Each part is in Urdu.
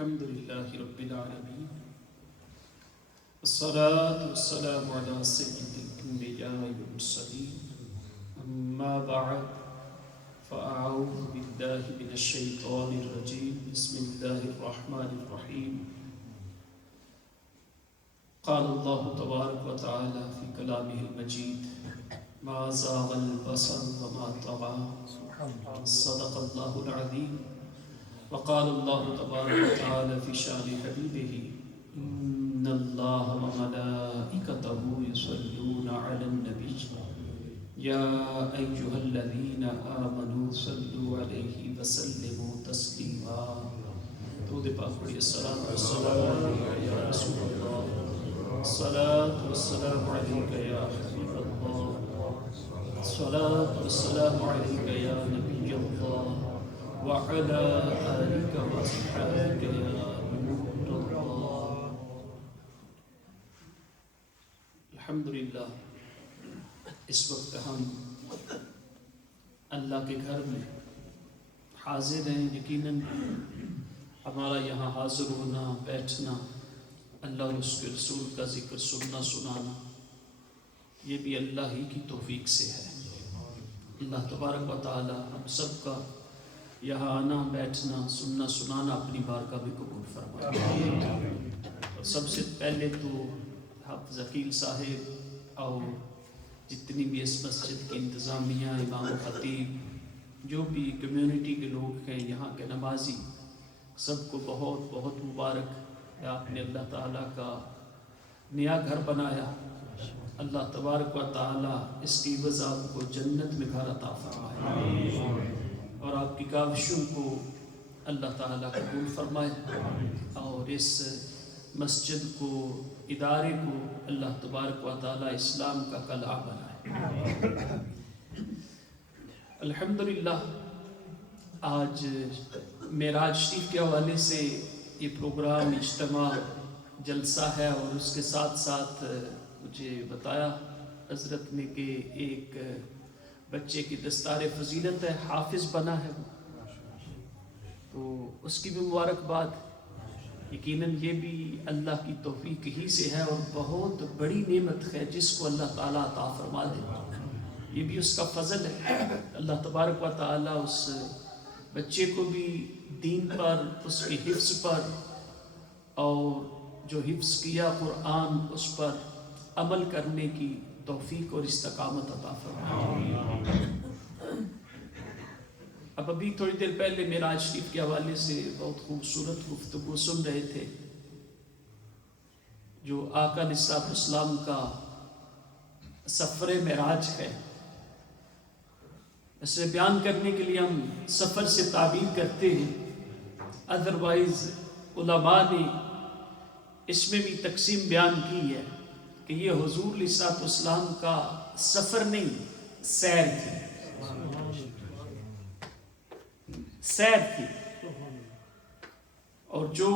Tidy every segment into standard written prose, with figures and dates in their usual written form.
الحمد لله رب العالمين والصلاة والسلام على سيد الأنبياء والمرسلين أما بعد فأعوذ بالله من الشيطان الرجيم بسم الله الرحمن الرحيم قال الله تبارك وتعالى في كلامه المجيد ما زاغ البصر وما طغى صدق الله العظيم وقال الله تبارك وتعالى في شان حبيبه إن الله وملائكته يصلون على النبي يا أيها الذين آمنوا صلوا عليه وسلموا تسليما درود پاک پڑھیے الصلاة والسلام عليك يا رسول الله الصلاة والسلام عليك يا حبيب الله الصلاة والسلام عليك يا نبي الله وعلى آلك وأصحابك يا نور الله. الحمدللہ اس وقت ہم اللہ کے گھر میں حاضر ہیں. یقیناً ہمارا یہاں حاضر ہونا، بیٹھنا، اللہ اور اس کے رسول کا ذکر سننا سنانا، یہ بھی اللہ ہی کی توفیق سے ہے. اللہ تبارک و تعالی ہم سب کا یہاں آنا، بیٹھنا، سننا سنانا اپنی بارگاہ میں قبول فرمائے. اور سب سے پہلے تو حافظ عقیل صاحب اور جتنی بھی اس مسجد کی انتظامیہ، امام خطیب، جو بھی کمیونٹی کے لوگ ہیں، یہاں کے نمازی، سب کو بہت بہت مبارک ہے. آپ نے اللہ تعالیٰ کا نیا گھر بنایا. اللہ تبارک و تعالیٰ اس کی عوض آپ کو جنت میں گھر عطا فرمائے اور آپ کی کاوشوں کو اللہ تعالیٰ قبول فرمائے اور اس مسجد کو، ادارے کو اللہ تبارک و تعالیٰ اسلام کا قلعہ بنائے. الحمدللہ آج معراج شریف کے حوالے سے یہ پروگرام، اجتماع، جلسہ ہے اور اس کے ساتھ ساتھ مجھے بتایا حضرت نے کہ ایک بچے کی دستار فضیلت ہے، حافظ بنا ہے، تو اس کی بھی مبارکباد. یقیناً یہ بھی اللہ کی توفیق ہی سے ہے اور بہت بڑی نعمت ہے جس کو اللہ تعالیٰ عطا فرما دے. یہ بھی اس کا فضل ہے. اللہ تبارک و تعالیٰ اس بچے کو بھی دین پر، اس کے حفظ پر، اور جو حفظ کیا قرآن اس پر عمل کرنے کی توفیق اور استقامت عطا فرمائے. اب ابھی تھوڑی دیر پہلے معراج شریف کے حوالے سے بہت خوبصورت گفتگو سن رہے تھے جو آقا علیہ السلام کا سفر معراج ہے. اسے بیان کرنے کے لیے ہم سفر سے تعبیر کرتے ہیں، ادروائز علماء نے اس میں بھی تقسیم بیان کی ہے کہ یہ حضور علیہ السلام کا سفر نہیں، سیر تھی. سیر تھی. اور جو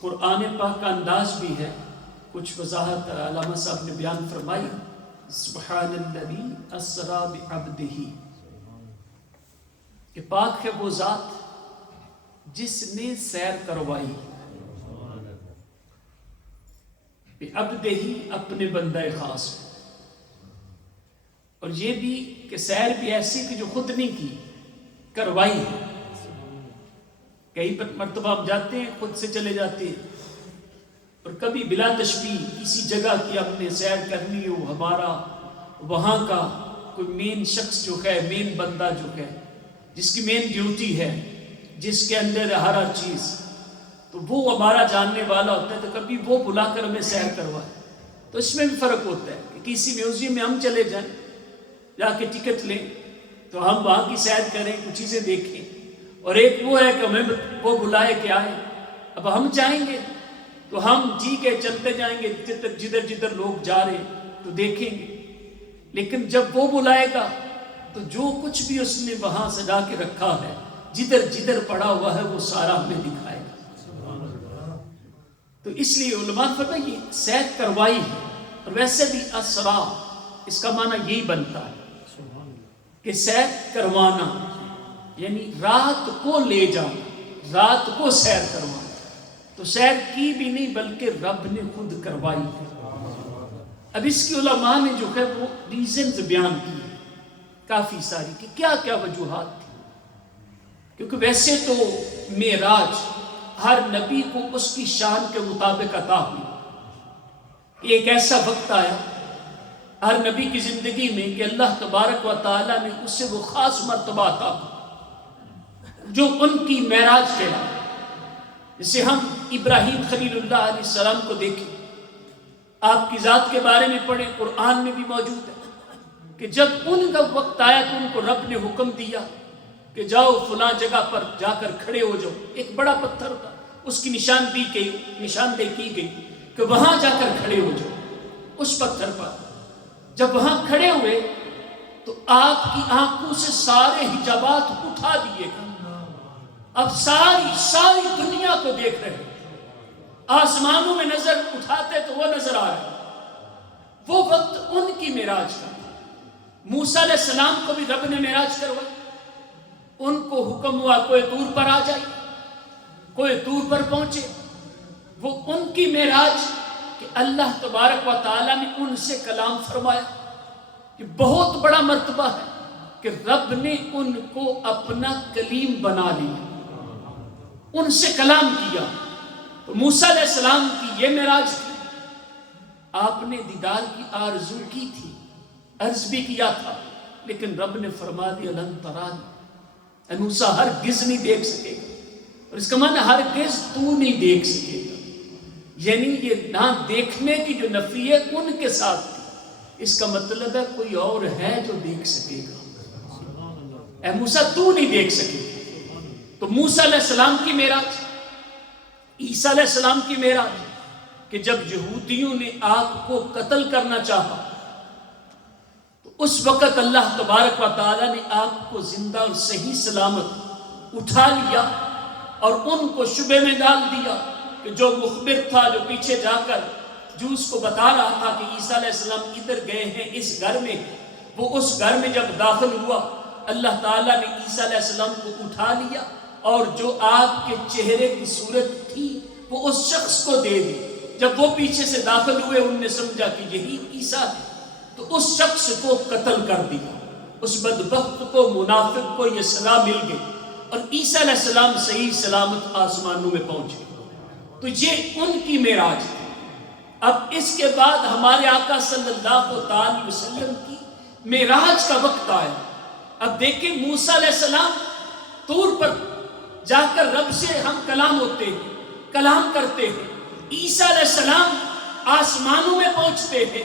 قرآن پاک کا انداز بھی ہے، کچھ وضاحت علامہ صاحب نے بیان فرمائی. سبحان الذی اسری بعبدہ، کہ پاک ہے وہ ذات جس نے سیر کروائی بعبدہ، اپنے بندہ خاص. اور یہ بھی کہ سیر بھی ایسی کہ جو خود نہیں کی، کروائی. کئی مرتبہ ہم جاتے ہیں خود سے چلے جاتے ہیں، اور کبھی بلا تشبیہ کسی جگہ کی ہم نے سیر کرنی ہو، ہمارا وہاں کا کوئی مین شخص جو ہے، مین بندہ جو ہے، جس کی مین ڈیوٹی ہے، جس کے اندر ہر چیز، تو وہ ہمارا جاننے والا ہوتا ہے، تو کبھی وہ بلا کر ہمیں سیر کروائے. تو اس میں بھی فرق ہوتا ہے کہ کسی میوزیم میں ہم چلے جائیں، جا کے ٹکٹ لیں تو ہم وہاں کی سیر کریں، کچھ چیزیں دیکھیں، اور ایک وہ ہے کہ ہمیں وہ بلائے کہ آئے. اب ہم چاہیں گے تو ہم ٹھیک ہے چلتے جائیں گے، جدھر جدھر لوگ جا رہے تو دیکھیں گے، لیکن جب وہ بلائے گا تو جو کچھ بھی اس نے وہاں سجا کے رکھا ہے، جدھر جدھر پڑا ہوا ہے، وہ سارا ہمیں دکھائے گا. تو اس لیے علماء فرمائے یہ سیر کروائی ہے. اور ویسے بھی اسرا اس کا معنی یہی بنتا ہے کہ سیر کروانا، یعنی رات کو لے جانا. رات کو سیر کروانا، تو سیر کی بھی نہیں بلکہ رب نے خود کروائی ہے۔ اب اس کی علماء نے جو ہے وہ ریزنز بیان کی کافی ساری کہ کیا کیا وجوہات تھی، کیونکہ ویسے تو معراج ہر نبی کو اس کی شان کے مطابق عطا ہوئی۔ ایک ایسا وقت آیا ہر نبی کی زندگی میں کہ اللہ تبارک و تعالیٰ نے اسے وہ خاص مرتبہ عطا جو ان کی معراج کہلائی۔ جسے ہم ابراہیم خلیل اللہ علیہ السلام کو دیکھیں، آپ کی ذات کے بارے میں پڑھیں، قرآن میں بھی موجود ہے کہ جب ان کا وقت آیا تو ان کو رب نے حکم دیا کہ جاؤ فلاں جگہ پر جا کر کھڑے ہو جاؤ۔ ایک بڑا پتھر تھا، اس کی نشاندہی کی گئی کہ وہاں جا کر کھڑے ہو جاؤ۔ اس پتھر پر جب وہاں کھڑے ہوئے تو آپ کی آنکھوں سے سارے حجابات اٹھا دیے گئے، اب ساری دنیا کو دیکھ رہے ہیں، آسمانوں میں نظر اٹھاتے تو وہ نظر آ رہے۔ وہ وقت ان کی معراج کا۔ موسیٰ علیہ السلام کو بھی رب نے معراج کروائی، ان کو حکم ہوا کوئی طور پر آ جائے، کوئی طور پر پہنچے۔ وہ ان کی معراج کہ اللہ تبارک و تعالیٰ نے ان سے کلام فرمایا۔ یہ بہت بڑا مرتبہ ہے کہ رب نے ان کو اپنا کلیم بنا لیا، ان سے کلام کیا۔ تو موسیٰ علیہ السلام کی یہ معراج تھی۔ آپ نے دیدار کی آرزو کی تھی، عرض بھی کیا تھا، لیکن رب نے فرما دیا لن ترانی، اے موسیٰ ہرگز نہیں دیکھ سکے گا۔ اور اس کا معنی ہرگز تو نہیں دیکھ سکے گا، یعنی یہ نہ دیکھنے کی جو نفی ہے ان کے ساتھ تھی۔ اس کا مطلب ہے کوئی اور ہے جو دیکھ سکے گا، اے موسیٰ تو نہیں دیکھ سکے گا۔ تو موسیٰ علیہ السلام کی معراج، عیسیٰ علیہ السلام کی معراج کہ جب یہودیوں نے آپ کو قتل کرنا چاہا تو اس وقت اللہ تبارک و تعالیٰ نے آپ کو زندہ اور صحیح سلامت اٹھا لیا اور ان کو شبے میں ڈال دیا کہ جو مخبر تھا، جو پیچھے جا کر جو اس کو بتا رہا تھا کہ عیسیٰ علیہ السلام ادھر گئے ہیں اس گھر میں، وہ اس گھر میں جب داخل ہوا اللہ تعالیٰ نے عیسیٰ علیہ السلام کو اٹھا لیا اور جو آپ کے چہرے کی صورت تھی وہ اس شخص کو دے دی۔ جب وہ پیچھے سے داخل ہوئے انہوں نے سمجھا کہ یہی عیسیٰ ہے، تو اس شخص کو قتل کر دیا۔ اس بدبخت کو، منافق کو یہ سزا مل گئی اور عیسیٰ علیہ السلام صحیح سلامت آسمانوں میں پہنچے۔ تو یہ ان کی معراج تھی۔ اب اس کے بعد ہمارے آقا صلی اللہ علیہ وسلم کی معراج کا وقت آیا۔ اب دیکھیں موسیٰ علیہ السلام طور پر جا کر رب سے ہم کلام ہوتے ہیں، کلام کرتے ہیں۔ عیسیٰ علیہ السلام آسمانوں میں پہنچتے ہیں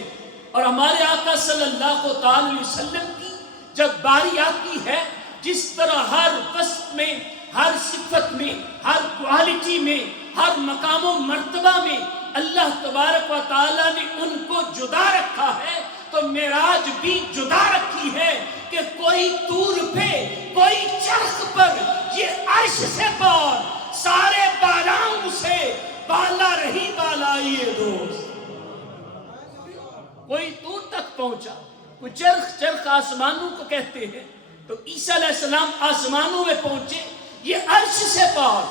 اور ہمارے آقا صلی اللہ علیہ وسلم کی جب باری آتی ہے، جس طرح ہر وصف میں، ہر صفت میں، ہر کوالٹی میں، ہر مقام و مرتبہ میں اللہ تبارک و تعالیٰ نے ان کو جدا رکھا ہے، تو معراج بھی جدا رکھی ہے کہ کوئی طور پہ، کوئی چرخ پر، یہ عرش سے پار سارے بالاؤں سے بالا رہی بالائی دوست۔ کوئی دور تک پہنچا، کوئی چرخ آسمانوں کو کہتے ہیں، تو عیسیٰ علیہ السلام آسمانوں میں پہنچے، یہ عرش سے پار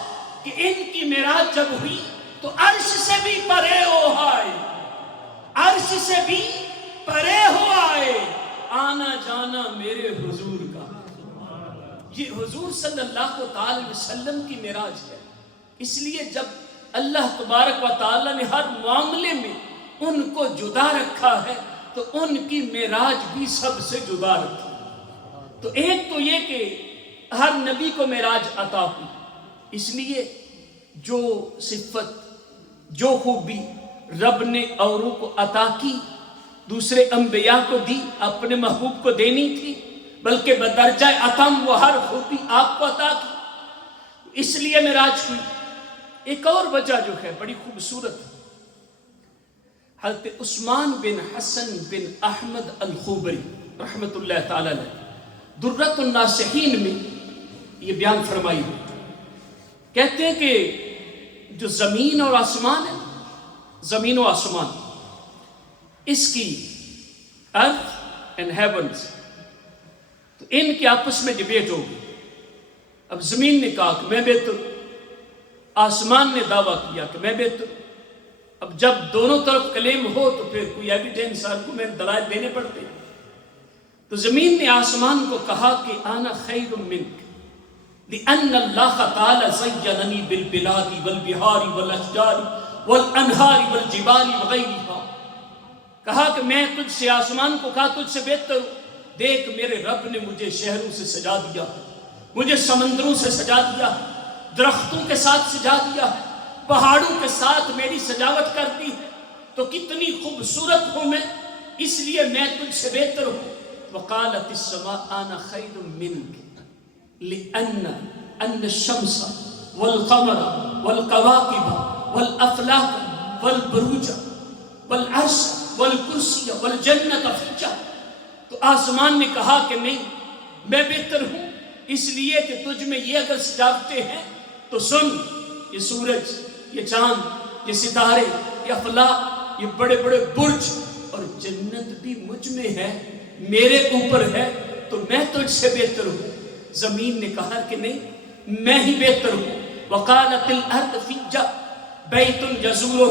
کہ ان کی معراج جب ہوئی تو عرش سے بھی پرے ہو آئے، عرش سے بھی پرے ہو آئے، آنا جانا میرے حضور کا۔ یہ حضور صلی اللہ علیہ وسلم کی معراج ہے۔ اس لیے جب اللہ تبارک و تعالیٰ نے ہر معاملے میں ان کو جدا رکھا ہے تو ان کی معراج بھی سب سے جدا رکھی۔ تو ایک تو یہ کہ ہر نبی کو معراج عطا ہوئی، اس لیے جو صفت، جو خوبی رب نے اوروں کو عطا کی دوسرے انبیاء کو دی، اپنے محبوب کو دینی تھی، بلکہ بدرجہ اتم وہ ہر خوبی آپ کو عطا کی، اس لیے معراج ہوئی۔ ایک اور وجہ جو ہے بڑی خوبصورت، حضرت عثمان بن حسن بن احمد الخوبری رحمت اللہ تعالی علیہ درۃ الناصحین میں یہ بیان فرمائی ہے، کہتے ہیں کہ جو زمین اور آسمان ہے، زمین و آسمان، اس کی ارتھ اینڈ ہیونز، تو ان کے آپس میں ڈیبیٹ ہوگی۔ اب زمین نے کہا کہ میں بہتر، آسمان نے دعویٰ کیا کہ میں بہتر ہوں۔ اب جب دونوں طرف کلیم ہو تو پھر کوئی ایویڈنس آرگومنٹ دلائل دینے پڑتے ہیں۔ تو زمین نے آسمان کو کہا کہ انا خیر منک لأن اللہ تعالی زیننی بالبلاد والبحار والاشجار والانہار والجبال وغیرہا، کہا کہ میں تجھ سے، آسمان کو کہا تجھ سے بہتر ہوں، دیکھ میرے رب نے مجھے شہروں سے سجا دیا، مجھے سمندروں سے سجا دیا، درختوں کے ساتھ سجا دیا، پہاڑوں کے ساتھ میری سجاوٹ کر دی ہے، تو کتنی خوبصورت ہوں میں، اس لیے میں تجھ سے بہتر ہوں۔ وقالت السماء انا خیر منک لأن الشمس والقمر والكواكب والافلاک والبروج والعرش والکرسی والجنت فیجا، تو آسمان نے کہا کہ نہیں، میں بہتر ہوں، اس لیے کہ تجھ میں یہ اگر سجاوٹیں ہیں تو سن، یہ سورج، یہ چاند، یہ ستارے، یہ افلاک، یہ بڑے بڑے برج، اور جنت بھی مجھ میں ہے، میرے اوپر ہے، تو میں تجھ سے بہتر ہوں۔ زمین نے کہا کہ نہیں، میں ہی بہتر ہوں۔ وقالت الارض فیجا بیت یزورہ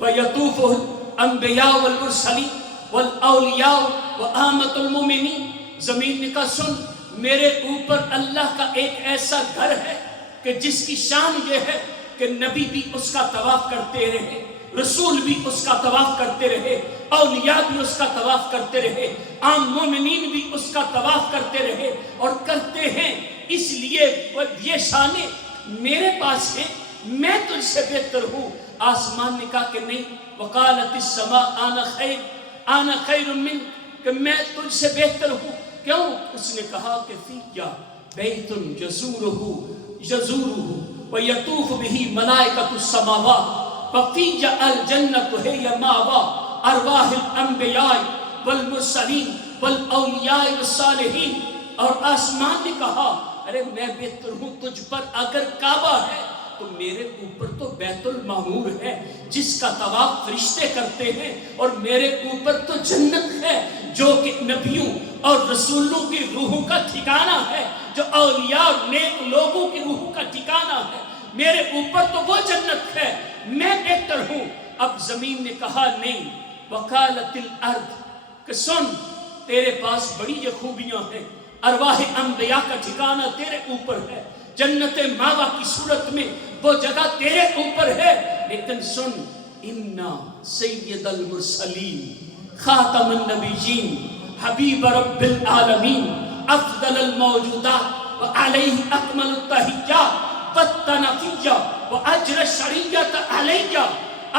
ویطوفہ الانبیاء والمرسلین والاولیاء وآمت المومنین، زمین نے کہا سن، میرے اوپر اللہ کا ایک ایسا گھر ہے کہ جس کی شان یہ ہے کہ نبی بھی اس کا طواف کرتے رہے، رسول بھی اس کا طواف کرتے رہے، اولیاء بھی اس کا طواف کرتے رہے، عام مومنین بھی اس کا طواف کرتے رہے اور کرتے ہیں، اس لیے یہ شانیں میرے پاس ہیں، میں تجھ سے بہتر ہوں۔ آسمان نے کہا کہ نہیں، وقالت السماء انا خیر منک، کہ میں تجھ سے بہتر ہوں۔ کیوں؟ اس نے کہا کہ فیجا بیت یزورہ ویطوف بہ ملائکۃ السماوات وفیجا الجنۃ ہی مأوی ارواح الانبیاء والمرسلین والاولیاء والصالحین، اور آسمان نے کہا ارے میں بہتر ہوں تجھ پر، اگر کعبہ ہے تو میرے اوپر تو بیت المعمور ہے جس کا طواف فرشتے کرتے ہیں، اور میرے اوپر تو جنت ہے جو کہ نبیوں اور رسولوں کی روحوں کا ٹھکانہ ہے، جو اولیاء اور نیک لوگوں کی روحوں کا ٹھکانہ ہے، میرے اوپر تو وہ جنت ہے، میں بہتر ہوں۔ اب زمین نے کہا نہیں، وقالت الارض، کہ سن تیرے پاس بڑی یہ خوبیاں ہیں، ارواح انبیاء کا ٹھکانہ تیرے اوپر ہے، جنت ماوا کی صورت میں وہ جگہ تیرے اوپر ہے، لیکن سن، انا سید المرسلین خاتم النبیین حبیب رب العالمین افضل الموجودات وعلیہ اکمل التحیات والتنفیہ واجر الشریعت علیہ۔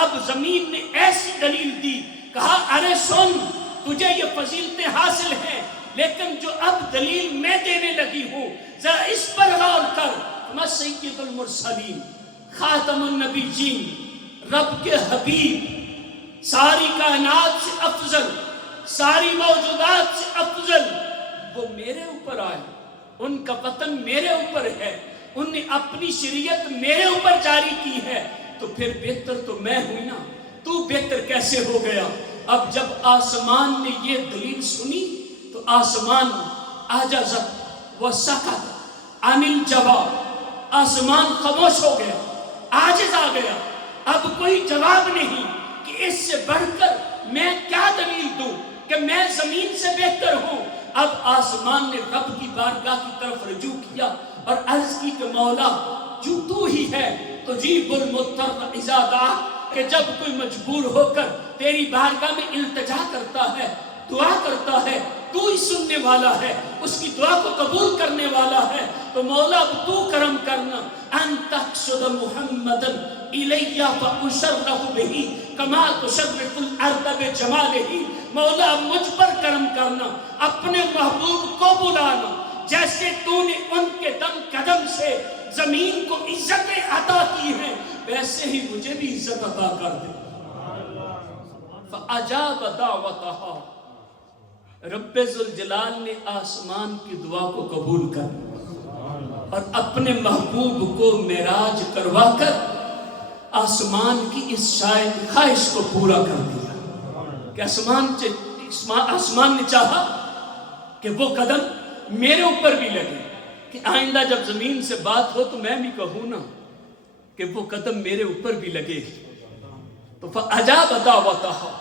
اب زمین نے ایسی دلیل دی، کہا ارے سن، تجھے یہ فضیلتیں حاصل ہیں، لیکن جو اب دلیل میں دینے لگی ہوں ذرا اس پر غور کر۔ میں سید المرسلین خاتم النبیین، رب کے حبیب، ساری کائنات سے افضل، ساری موجودات سے افضل، وہ میرے اوپر آئے، ان کا وطن میرے اوپر ہے، ان نے اپنی شریعت میرے اوپر جاری کی ہے، تو پھر بہتر تو میں ہوئی نا، تو بہتر کیسے ہو گیا؟ اب جب آسمان نے یہ دلیل سنی تو آسمان عجزت و سکت عن الجواب، آسمان خاموش ہو گیا، عاجز آ گیا، اب کوئی جواب نہیں کہ اس سے بڑھ کر میں کیا دلیل دوں کہ میں زمین سے بہتر ہوں۔ اب آسمان نے رب کی بارگاہ کی طرف رجوع کیا اور عرض کی کہ مولا جو تو ہی ہے تجیب المضطر اذا دعا، کہ جب کوئی مجبور ہو کر تیری بارگاہ میں التجا کرتا ہے، دعا کرتا ہے، تو ہی سننے والا ہے، اس کی دعا کو قبول کرنے والا ہے، تو مولا اب تو کرم کرنا، ان تقصد محمدا الیہ فاشرف بہ کما تشرف الارض بجمالہ، مولا اب مجھ پر کرم کرنا، اپنے محبوب کو بلانا، جیسے تو نے ان کے دم قدم سے زمین کو عزتیں عطا کی ہیں، ویسے ہی مجھے بھی عزت عطا کر دے۔ فاجاب دعوتہا، رب ذوالجلال نے آسمان کی دعا کو قبول کر اور اپنے محبوب کو معراج کروا کر آسمان کی اس خواہش کو پورا کر دیا کہ آسمان نے چاہا کہ وہ قدم میرے اوپر بھی لگے، کہ آئندہ جب زمین سے بات ہو تو میں بھی کہوں نا کہ وہ قدم میرے اوپر بھی لگے. تو فَأَجَابَ دَعْوَتَهَا،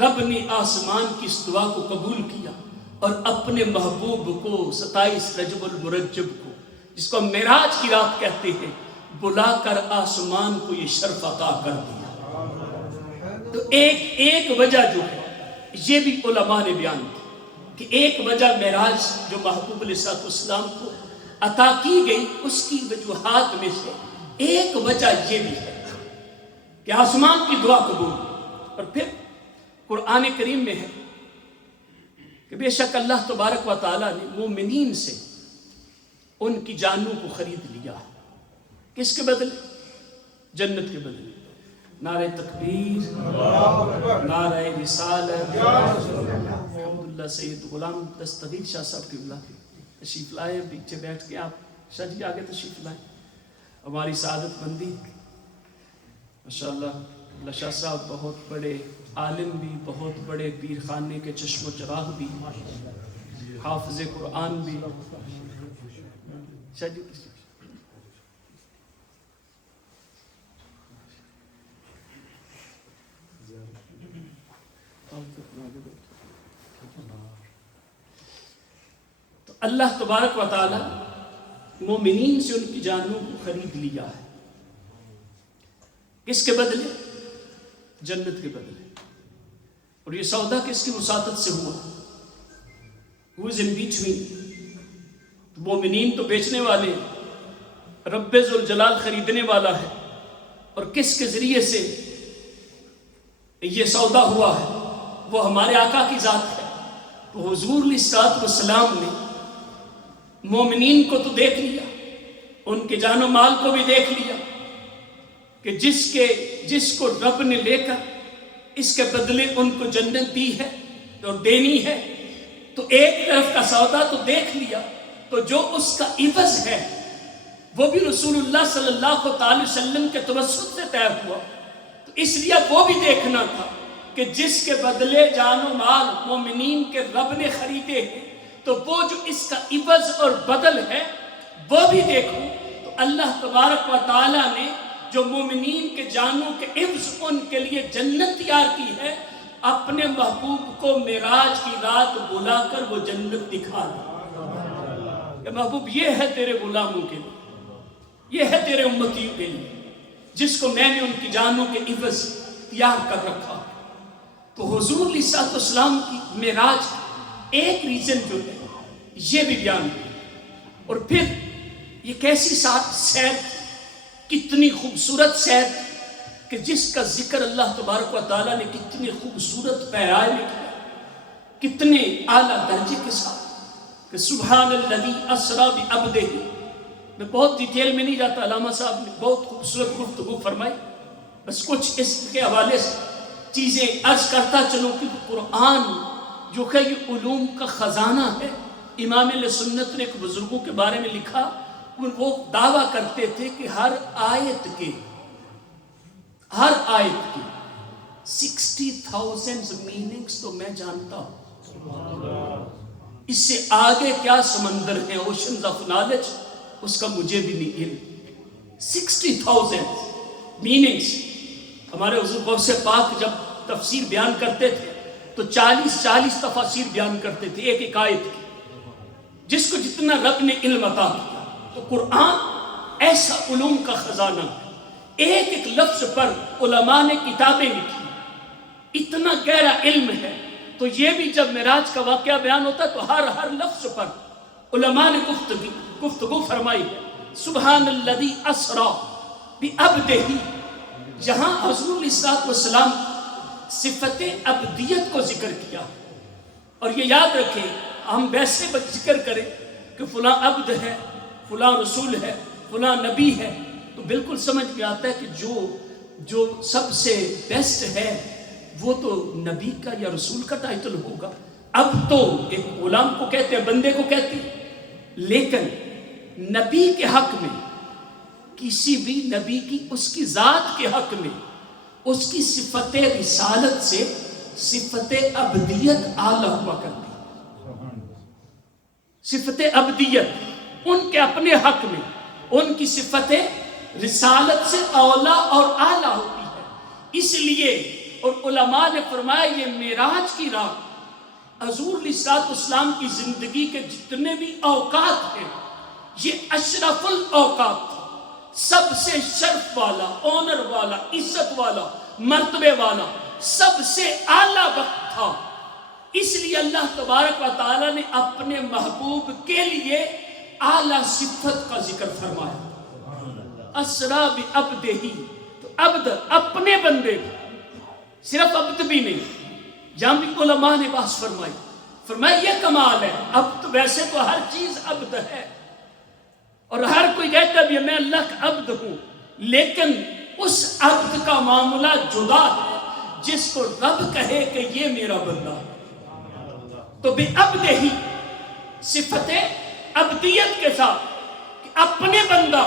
رب نے آسمان کی اس دعا کو قبول کیا اور اپنے محبوب کو 27 رجب المرجب کو، جس کو ہم معراج کی رات کہتے ہیں، بلا کر آسمان کو یہ شرف عطا کر دیا. تو ایک وجہ جو ہے یہ بھی علماء نے بیان کی کہ ایک وجہ معراج جو محبوب علیہ السلام کو عطا کی گئی اس کی وجوہات میں سے ایک وجہ یہ بھی ہے کہ آسمان کی دعا قبول. اور پھر قرآن کریم میں ہے کہ بے شک اللہ تبارک و تعالیٰ نے مومنین سے ان کی جانوں کو خرید لیا. کس کے بدلے؟ جنت کے بدلے. نعرہ تکبیر، نعرہ رسالت. الحمدللہ سید غلام دستگیر شاہ صاحب قبلہ تشریف لائے، پیچھے بیٹھ کے آپ شاہ جی آگے تشریف لائے. ہماری سعادت مندی ماشاءاللہ اللہ شاہ صاحب بہت بڑے عالم بھی، بہت بڑے پیر خانے کے چشم و چراغ بھی، حافظ قرآن بھی. شاہ جی تو اللہ تبارک و تعالی مومنین سے ان کی جانوں کو خرید لیا ہے. کس کے بدلے؟ جنت کے بدلے. اور یہ سودا کس کی وساطت سے ہوا؟ Who is in between؟ مومنین تو بیچنے والے، رب ذوالجلال خریدنے والا ہے. اور کس کے ذریعے سے یہ سودا ہوا ہے؟ وہ ہمارے آقا کی ذات ہے. تو حضور علیہ الصلوۃ والسلام نے مومنین کو تو دیکھ لیا، ان کے جان و مال کو بھی دیکھ لیا کہ جس کو رب نے لے کر اس کے بدلے ان کو جنت دی ہے اور دینی ہے. تو ایک طرف کا سودا تو دیکھ لیا، تو جو اس کا عوض ہے وہ بھی رسول اللہ صلی اللہ علیہ وسلم کے توسط سے طے ہوا. تو اس لیے وہ بھی دیکھنا تھا کہ جس کے بدلے جان و مال مومنین کے رب نے خریدے ہیں، تو وہ جو اس کا عوض اور بدل ہے وہ بھی دیکھو. تو اللہ تبارک و تعالیٰ نے جو مومنین کے جانوں کے عوض ان کے لیے جنت تیار کی ہے، اپنے محبوب کو معراج کی رات بلا کر وہ جنت دکھا دی. کہ محبوب یہ ہے تیرے غلاموں کے لیے، یہ ہے تیرے امتیوں کے لیے، جس کو میں نے ان کی جانوں کے عوض تیار کر رکھا. تو حضور علیہ الصلوۃ والسلام کی معراج ایک ریزن جو ہے یہ بھی بیان ہے. اور پھر یہ کیسی سیر، کتنی خوبصورت سیر کہ جس کا ذکر اللہ تبارک و تعالیٰ نے کتنی خوبصورت پیرائے میں کیا، کتنے اعلیٰ درجے کے ساتھ کہ سبحان الذی اسری بعبدہ. میں بہت ڈیٹیل میں نہیں جاتا، علامہ صاحب نے بہت خوبصورت گفتگو فرمائی، بس کچھ اس کے حوالے سے چیزیں عرض کرتا چلوں کہ قرآن جو کہ یہ علوم کا خزانہ ہے. امام علیہ سنت نے ایک بزرگوں کے بارے میں لکھا، وہ دعویٰ کرتے تھے کہ ہر آیت کے 60,000 میننگز تو میں جانتا ہوں. اس سے آگے کیا سمندر ہے، اوشنز آف نالج، اس کا مجھے بھی نہیں علم. 60,000 میننگز. ہمارے حضور غوث پاک جب تفسیر بیان کرتے تھے تو 40 تفاسیر بیان کرتے تھے ایک آیت کی، جس کو جتنا رب نے علم عطا کیا. تو قرآن ایسا علوم کا خزانہ ہے، ایک ایک لفظ پر علماء نے کتابیں لکھی، اتنا گہرا علم ہے. تو یہ بھی جب معراج کا واقعہ بیان ہوتا ہے تو ہر لفظ پر علماء نے گفتگو فرمائی ہے. سبحان الذی اسری بعبدہ، جہاں حضور علیہ الصلوۃ والسلام صفت عبدیت کو ذکر کیا. اور یہ یاد رکھیں، ہم ویسے ذکر کریں کہ فلاں عبد ہے، فلاں رسول ہے، فلاں نبی ہے، تو بالکل سمجھ میں آتا ہے کہ جو سب سے بیسٹ ہے وہ تو نبی کا یا رسول کا ٹائٹل ہوگا. اب تو ایک غلام کو کہتے ہیں، بندے کو کہتے ہیں، لیکن نبی کے حق میں، کسی بھی نبی کی اس کی ذات کے حق میں، اس کی صفت رسالت سے صفت عبدیت اعلیٰ ہوا کرتی. صفت عبدیت ان کے اپنے حق میں، ان کی صفت رسالت سے اولا اور اعلیٰ ہوتی ہے۔ اس لیے اور علماء نے فرمایا یہ معراج کی رات حضور علیہ الصلوۃ والسلام کی زندگی کے جتنے بھی اوقات ہیں یہ اشرف الاوقات تھا، سب سے شرف والا، آنر والا، عزت والا، مرتبے والا، سب سے اعلیٰ وقت تھا۔ اس لیے اللہ تبارک و تعالیٰ نے اپنے محبوب کے لیے اعلیٰ صفت کا ذکر فرمایا، اسریٰ بعبدہ، تو عبد اپنے بندے، صرف عبد بھی نہیں، جہاں بھی علماء نے بات فرمائی، فرمایا یہ کمال ہے۔ عبد ویسے تو ہر چیز عبد ہے اور ہر کوئی کہتا بھی میں اللہ کا عبد ہوں، لیکن اس عبد کا معاملہ جدا ہے جس کو رب کہے کہ یہ میرا بندہ ہے۔ تو بے عبد ہی صفت عبدیت کے ساتھ کہ اپنے بندہ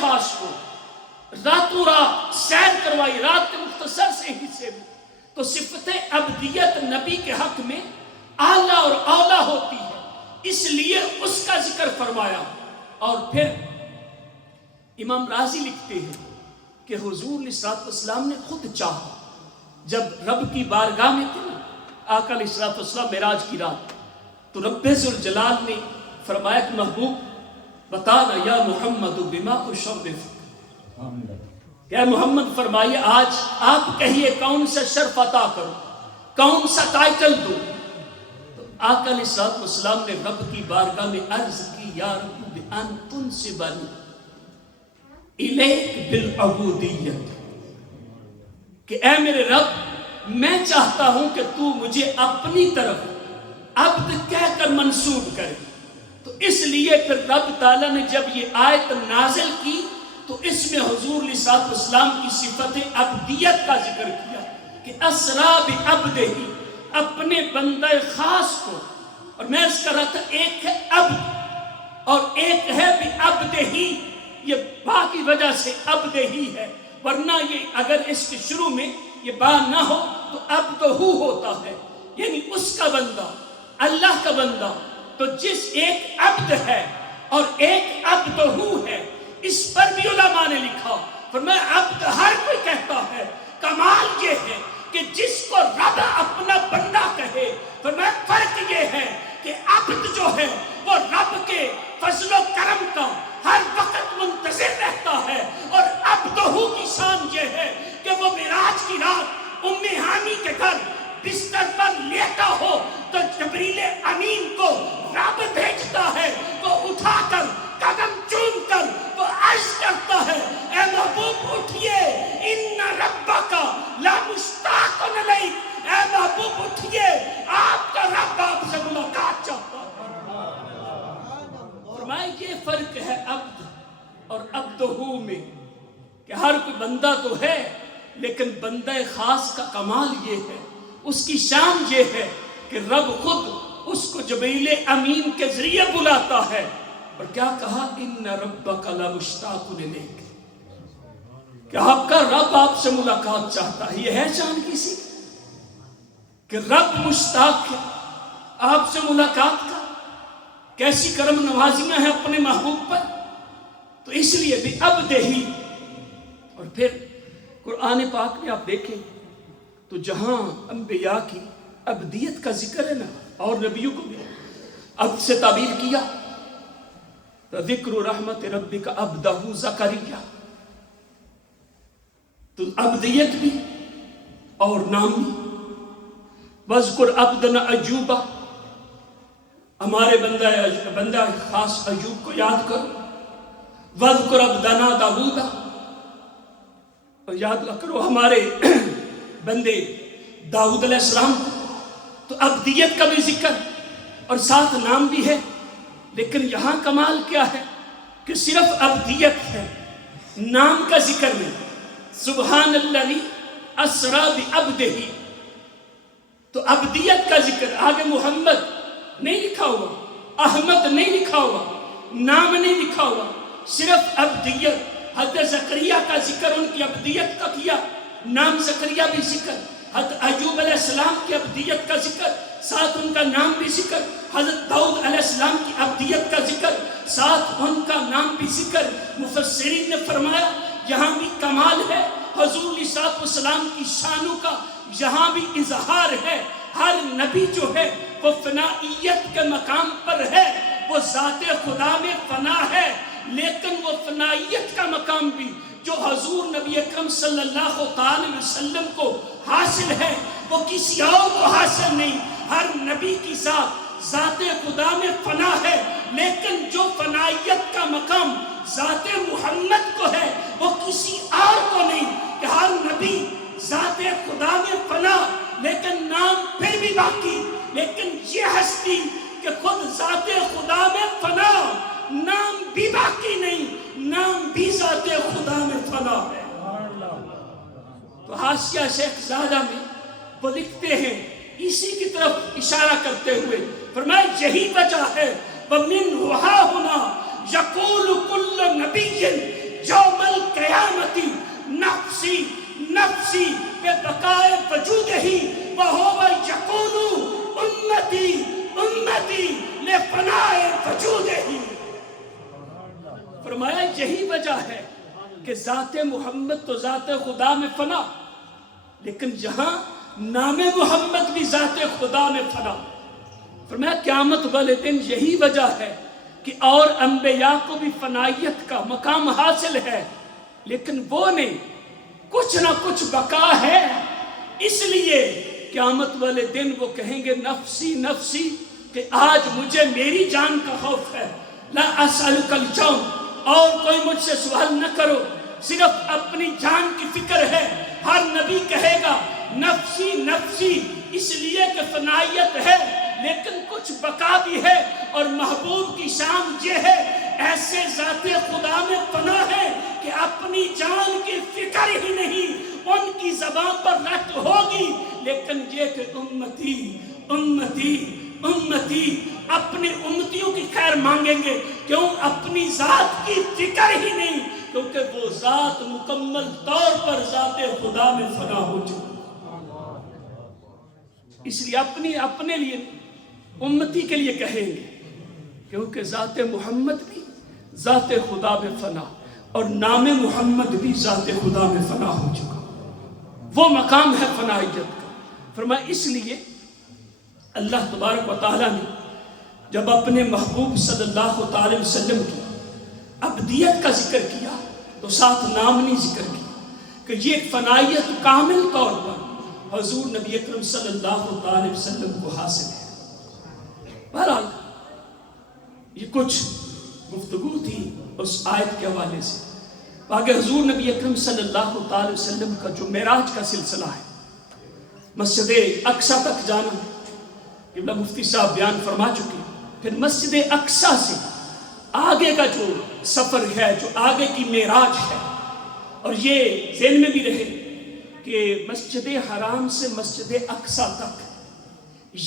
خاص کو راتوں رات سیر کروائی، رات کے مختصر سے حصے میں، تو صفت عبدیت نبی کے حق میں اعلیٰ اور اولا ہوتی ہے، اس لیے اس کا ذکر فرمایا۔ اور پھر امام رازی لکھتے ہیں کہ حضور علیہ الصلوۃ والسلام نے خود چاہا، جب رب کی بارگاہ میں تھے آقا علیہ الصلوۃ والسلام معراج کی رات، تو رب ذوالجلال نے فرمایا کہ محبوب بتانا یا محمد بما اشرف، کہ محمد فرمائیے آج آپ کہیے کون سا شرف عطا کرو، کون سا ٹائٹل دو۔ تو آقا علیہ الصلوۃ والسلام نے رب کی بارگاہ میں عرض کی یا رب بان تنسبنی الیک بالعبودیت، کہ اے میرے رب میں چاہتا ہوں کہ تو مجھے اپنی طرف عبد کہہ کر منسوب کرے۔ تو اس لیے پھر رب تعالیٰ نے جب یہ آیت نازل کی تو اس میں حضور علیہ الصلوۃ والسلام کی صفت عبدیت کا ذکر کیا کہ اسریٰ بعبدہ، اپنے بندہ خاص کو، اور میں اس کا رہا تھا ایک ہے عبد اور ایک ہے بعبدہ، یہ با کی وجہ سے عبد ہی ہے، ورنہ یہ اگر اس کے شروع میں یہ با نہ ہو تو عبدہ ہوتا ہے، یعنی اس کا بندہ، اللہ کا بندہ۔ تو جس ایک عبد ہے اور ایک عبدہ ہے، اس پر بھی علماء نے لکھا، فرمایا عبد ہر کوئی کہتا ہے، کمال یہ ہے کہ جس کو رب اپنا بندہ کہے، فرمایا فرق یہ ہے کہ عبد جو ہے وہ رب کے فضل و کرم کا ہر وقت منتظر رہتا ہے، اور عبدہ کی شان یہ ہے کہ وہ معراج کی رات ام ہانی کے گھر بستر پر لیٹا ہو تو جبریل امین کو رب بھیجتا ہے، وہ اٹھا کر قدم چوم کر وہ عرض کرتا ہے اے محبوب اٹھئے، ان ربک لمشتاق الیک، اے محبوب اٹھئے، آپ کا رب آپ سے ملاقات چاہتا ہے۔ فرمائے یہ فرق ہے عبد اور عبدہ میں، کہ ہر کوئی بندہ تو ہے لیکن بندہ خاص کا کمال یہ ہے، اس کی شان یہ ہے کہ رب خود اس کو جبریل امین کے ذریعے بلاتا ہے، اور کیا کہا ان ربک لمشتاق الیک، کہ آپ کا رب آپ سے ملاقات چاہتا ہے۔ یہ ہے شان کسی کہ رب مشتاق ہے آپ سے ملاقات کا، کیسی کرم نوازیاں ہیں اپنے محبوب پر۔ تو اس لیے بھی عبدہ ہی، اور پھر قرآن پاک میں آپ دیکھیں تو جہاں انبیاء کی عبدیت کا ذکر ہے نا، اور نبیوں کو بھی عبد سے تعبیر کیا، ذکر رحمت ربک عبدہ زکریا، تو عبدیت بھی اور نام بھی، وذکر عبدنا ایوب، ہمارے بندہ خاص ایوب کو یاد کرو، وذکر عبدنا داؤد، اور یاد کرو ہمارے بندے داؤد علیہ السلام کو۔ تو عبدیت کا بھی ذکر اور ساتھ نام بھی ہے، لیکن یہاں کمال کیا ہے کہ صرف عبدیت ہے، نام کا ذکر نہیں۔ سبحان الذی اسریٰ بعبدہ، تو عبدیت کا ذکر، آگے محمد نہیں لکھا ہوا، احمد نہیں لکھا ہوا، نام نہیں لکھا ہوا، صرف عبدیت۔ حضرت زکریا کا ذکر ان کی عبدیت کا کیا، نام زکریا بھی ذکر، حضرت ایوب علیہ السلام کی عبدیت کا ذکر، ساتھ ان کا نام بھی ذکر، حضرت داؤد علیہ السلام کی عبدیت کا ذکر، ساتھ ان کا نام بھی ذکر. مفسرین نے فرمایا یہاں بھی کمال ہے، حضور علیہ الصلوۃ والسلام کی شانوں کا یہاں بھی اظہار ہے. ہر نبی جو ہے وہ فنائیت کے مقام پر ہے، وہ ذات خدا میں فنا ہے، لیکن وہ فنائیت کا مقام بھی جو حضور نبی اکرم صلی اللہ علیہ وسلم کو حاصل ہے وہ کسی اور کو حاصل نہیں. ہر نبی کی ذات خدا میں فنا ہے، لیکن جو فنائیت کا مقام ذات محمد کو ہے وہ کسی اور کو نہیں. کہ ہر نبی ذات خدا میں فنا لیکن نام پھر بھی باقی، لیکن یہ ہستی کہ خود ذات خدا میں فنا، نام بھی باقی نہیں، نام بھی ذات خدا میں فنا ہے. تو حاشیہ شیخ زادہ میں وہ لکھتے ہیں اسی کی طرف اشارہ کرتے ہوئے، فرمایا یہی وجہ ہے وَمِنْ هُنَا يَقُولُ كُلُّ نَبِيٍّ يَوْمَ الْقِيَامَةِ نَفْسِي نَفْسِي بِبَقَاءِ وَجُودِهِ وَهُوَ يَقُولُ أُمَّتِي أُمَّتِي لِفَنَاءِ وَجُودِهِ. فرمایا یہی وجہ ہے کہ ذات محمد تو ذات خدا میں فنا، لیکن یہاں نام محمد بھی ذات خدا میں فنا. فرمایا قیامت والے دن یہی وجہ ہے کہ اور انبیاء کو بھی فنائیت کا مقام حاصل ہے، لیکن وہ نہیں، کچھ نہ کچھ بقا ہے. اس لیے قیامت والے دن وہ کہیں گے نفسی نفسی، کہ آج مجھے میری جان کا خوف ہے. لا اسألک الجون، اور کوئی مجھ سے سوال نہ کرو، صرف اپنی جان کی فکر ہے. ہر نبی کہے گا نفسی نفسی، اس لیے کہ فنائیت ہے لیکن کچھ بقا بھی ہے. اور محبوب کی شان یہ ہے ایسے ذات خدا میں فنا ہے کہ اپنی جان کی فکر ہی نہیں ان کی زبان پر رٹ ہوگی، لیکن یہ کہ امتی امتی امتی، اپنے امتیوں کی خیر مانگیں گے. کیوں؟ اپنی ذات کی فکر ہی نہیں، کیونکہ وہ ذات مکمل طور پر ذات خدا میں فنا ہو چکی. اس لیے اپنے لیے امتی کے لیے کہیں گے، کیونکہ ذات محمد بھی ذات خدا میں فنا اور نام محمد بھی ذات خدا میں فنا ہو چکا. وہ مقام ہے فنائیت کا. فرمایا اس لیے اللہ تبارک و تعالیٰ نے جب اپنے محبوب صلی اللہ علیہ وسلم کی ابدیت کا ذکر کیا تو ساتھ نام نہیں ذکر کیا کہ یہ فنائیت کامل طور پر حضور نبی اکرم صلی اللہ علیہ وسلم کو حاصل ہے. بہرحال یہ کچھ گفتگو تھی اس آیت کے حوالے سے. آگے حضور نبی اکرم صلی اللہ علیہ وسلم کا جو معراج کا سلسلہ ہے، مسجد اقصیٰ تک جانا، قبلہ مفتی صاحب بیان فرما چکے. پھر مسجد اقصیٰ سے آگے کا جو سفر ہے، جو آگے کی معراج ہے، اور یہ ذہن میں بھی رہے کہ مسجد حرام سے مسجد اقصیٰ تک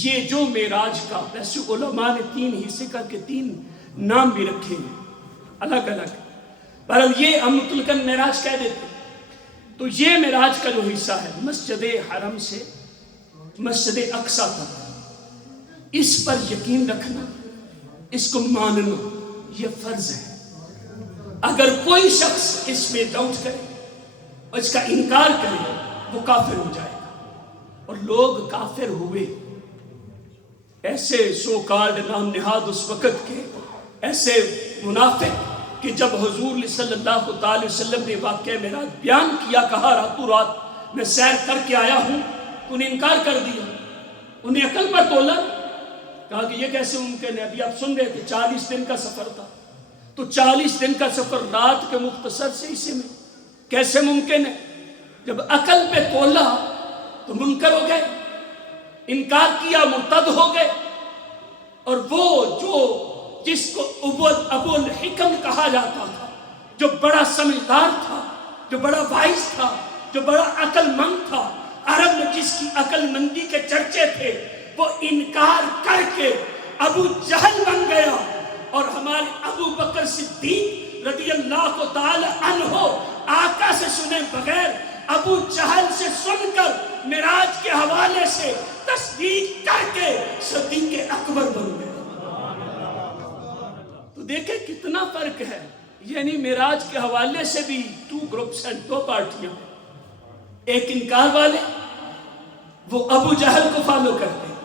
یہ جو معراج کا، ویسے علماء نے 3 حصے کر کے 3 نام بھی رکھے ہیں الگ الگ، پر یہ ہم مطلقاً معراج کہہ دیتے. تو یہ معراج کا جو حصہ ہے مسجد حرم سے مسجد اقصیٰ تک، اس پر یقین رکھنا، اس کو ماننا یہ فرض ہے. اگر کوئی شخص اس میں ڈاؤٹ کرے اور اس کا انکار کرے وہ کافر ہو جائے گا. اور لوگ کافر ہوئے، ایسے سو کارڈ نام نہاد اس وقت کے ایسے منافق کہ جب حضور صلی اللہ علیہ وسلم نے واقعہ معراج بیان کیا، کہا راتوں رات میں سیر کر کے آیا ہوں، انہیں انکار کر دیا. انہیں عقل پر تولا، کہا کہ یہ کیسے ممکن ہے؟ ابھی آپ سن رہے تھے 40 دن کا سفر تھا، تو 40 دن کا سفر رات کے مختصر سے حصے میں کیسے ممکن ہے؟ جب عقل پہ تولا تو منکر ہو گئے، انکار کیا، مرتد ہو گئے. اور وہ جس کو ابو الحکم کہا جاتا تھا، جو بڑا سمجھدار تھا، جو بڑا وائز تھا، جو بڑا عقل مند تھا، عرب میں جس کی عقل مندی کے چرچے تھے، وہ انکار کر کے ابو جہل بن گیا. اور ہمارے ابو بکر صدیق رضی اللہ تعالی عنہ آقا سے سنے بغیر ابو جہل سے سن کر معراج کے حوالے سے تصدیق کر کے صدیق اکبر بن گئے. تو دیکھیں کتنا فرق ہے. یعنی معراج کے حوالے سے بھی 2 گروپس ہیں, 2 پارٹیاں. ایک انکار والے, وہ ابو جہل کو فالو کرتے ہیں,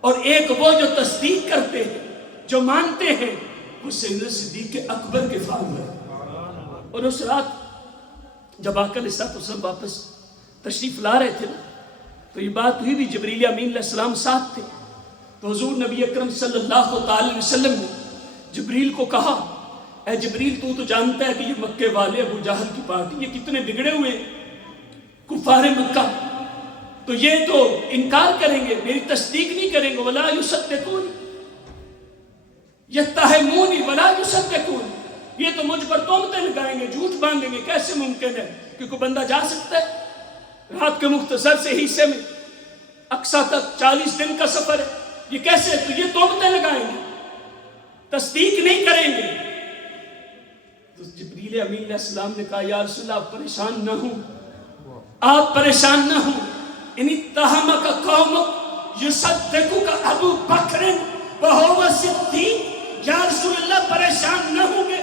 اور ایک وہ جو تصدیق کرتے ہیں, جو مانتے ہیں, وہ سیدنا صدیق اکبر کے فالو ہیں. اور اس رات جب آقا علیہ السلام واپس تشریف لا رہے تھے تو یہ بات ہوئی بھی, جبریل امین علیہ السلام ساتھ تھے. تو حضور نبی اکرم صلی اللہ علیہ وسلم نے جبریل کو کہا, اے جبریل تو جانتا ہے کہ یہ مکے والے ابو جہل کی پارٹی یہ کتنے بگڑے ہوئے کفار مکہ, تو یہ تو انکار کریں گے, میری تصدیق نہیں کریں گے. وَلَا يُصَدِّقُونِ يَتَّهِمُونِ وَلَا يُصَدِّقُونِ, یہ تو مجھ پر تہمتیں لگائیں گے, جھوٹ باندھیں گے. کیسے ممکن ہے کہ کوئی بندہ جا سکتا ہے رات کے مختصر سے حصے میں اقصیٰ تک 40 دن کا سفر ہے, یہ کیسے؟ تو یہ تہمتیں لگائیں گے, تصدیق نہیں کریں گے. تو جبریل امین علیہ السلام نے کہا, یا رسول اللہ آپ پریشان نہ ہوں, آپ پریشان نہ ہوں. ان اتہمک قومک یصدقک ابو بکر وہو صدیق. یا رسول اللہ پریشان نہ ہوں گے,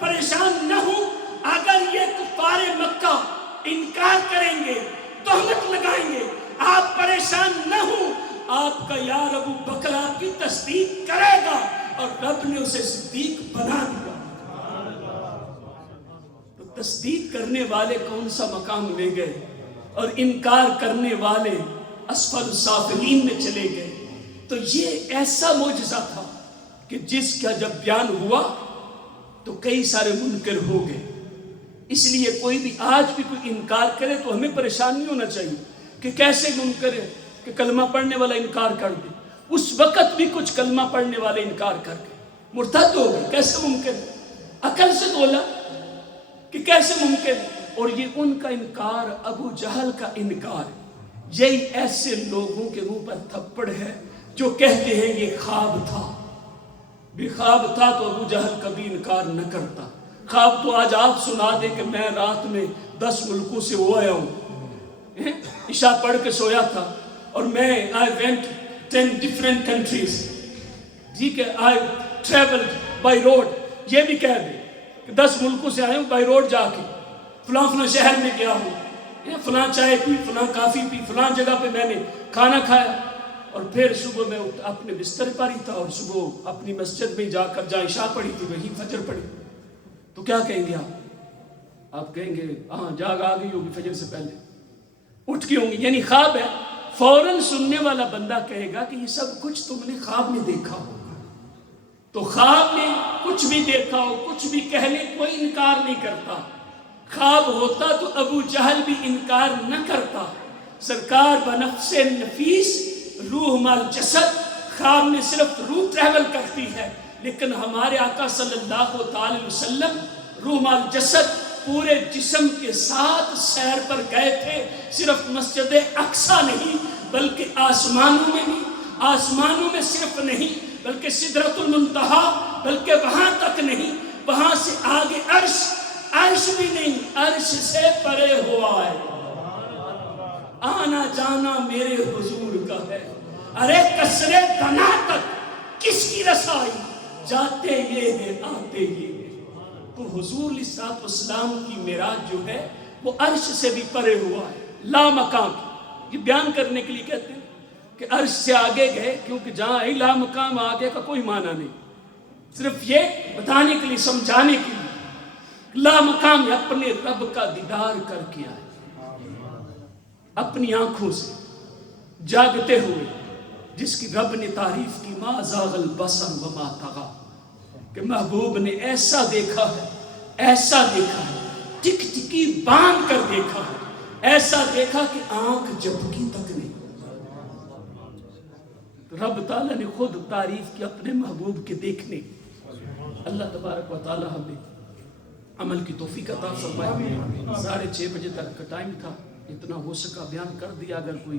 پریشان نہ ہوں. اگر یہ کفار مکہ انکار کریں گے, تہمت لگائیں گے, آپ پریشان نہ ہوں. آپ کا یار ابو بکر آپ کی تصدیق کرے گا, اور رب نے اسے صدیق بنا دیا. تو تصدیق کرنے والے کون سا مقام لے گئے, اور انکار کرنے والے اسفل السافلین میں چلے گئے. تو یہ ایسا معجزہ تھا کہ جس کا جب بیان ہوا تو کئی سارے منکر ہو گئے. اس لیے کوئی بھی آج بھی کوئی انکار کرے تو ہمیں پریشان نہیں ہونا چاہیے کہ کیسے منکر ہے کہ کلمہ پڑھنے والا انکار کر دے. اس وقت بھی کچھ کلمہ پڑھنے والے انکار کر گئے, مرتد ہو گئے. کیسے ممکن ہے؟ عقل سے بولا کہ کیسے ممکن ہے. اور یہ ان کا انکار, ابو جہل کا انکار, یہی ایسے لوگوں کے منہ پر تھپڑ ہے جو کہتے ہیں یہ خواب تھا. بھی خواب تھا تو ابو جہل کبھی انکار نہ کرتا. خواب تو آج آپ سنا دیں کہ میں رات میں 10 ملکوں سے ہو آیا ہوں, عشاء پڑھ کے سویا تھا, اور میں I went 10 different countries. ٹھیک ہے, I traveled by road. یہ بھی کہہ دیں کہ 10 ملکوں سے آیا ہوں بائی روڈ, جا کے فلاں فلاں شہر میں گیا ہوں, فلاں چائے پی, فلاں کافی پی, فلاں جگہ پہ میں نے کھانا کھایا, اور پھر صبح میں اپنے بستر پر ہی تھا, اور صبح اپنی مسجد میں جا کر جہاں عشاء پڑھی تھی وہیں فجر پڑھی. تو کیا کہیں گے آپ؟ آپ کہیں گے ہاں جاگ آ گئی ہوگی, فجر سے پہلے اٹھ کی ہوں گی. یعنی خواب ہے. فوراً سننے والا بندہ کہے گا کہ یہ سب کچھ تم نے خواب میں دیکھا ہوگا. تو خواب میں کچھ بھی دیکھا ہو, کچھ بھی کہنے, کوئی انکار نہیں کرتا. خواب ہوتا تو ابو جہل بھی انکار نہ کرتا. سرکار بنفس نفیس روح مال جسد, خواب میں صرف روح ٹریول کرتی ہے, لیکن ہمارے آقا صلی اللہ علیہ وسلم روح مال جسد پورے جسم کے ساتھ سیر پر گئے تھے. صرف مسجد اقصیٰ نہیں بلکہ آسمانوں میں بھی, آسمانوں میں صرف نہیں بلکہ سدرۃ المنتہا, بلکہ وہاں تک نہیں, وہاں سے آگے عرش, عرش بھی نہیں, عرش سے پرے ہوا ہے. آنا جانا میرے حضور کا ہے. ارے کسرے دنا تک کس کی رسائی, جاتے یہ ہے آتے یہ ہے. تو حضور علیہ السلام کی معراج جو ہے وہ عرش سے بھی پرے ہوا ہے, لا مقام. یہ بیان کرنے کے لیے کہتے ہیں کہ عرش سے آگے گئے, کیونکہ جہاں لا مقام آگے کا کوئی معنی نہیں, صرف یہ بتانے کے لیے, سمجھانے کے لیے. لا مقام اپنے رب کا دیدار کر کے آئے, اپنی آنکھوں سے جاگتے ہوئے, جس کی رب نے تعریف کی, ما زاغ البصر وما طغى, کہ محبوب نے ایسا دیکھا ہے, ایسا دیکھا ہے, ٹک ٹکی باندھ کر دیکھا ہے, ایسا دیکھا کہ آنکھ جھپکی تک نہیں. رب تعالیٰ نے خود تعریف کی اپنے محبوب کے دیکھنے. اللہ تبارک و تعالیٰ ہمیں عمل کی توفیق عطا فرمائے. 6:30 بجے تک کا ٹائم تھا, اتنا ہو سکا بیان کر دیا. اگر کوئی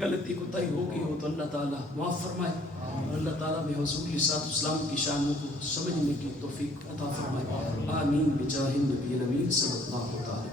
غلطی کوتاہی ہو گئی ہو تو اللہ تعالیٰ معاف فرمائے, اور اللہ تعالیٰ میں حضور علیہ السلام کی شانوں کو سمجھنے کی توفیق عطا فرمائے. آمین بجاہ النبی الامین صلی اللہ علیہ وسلم.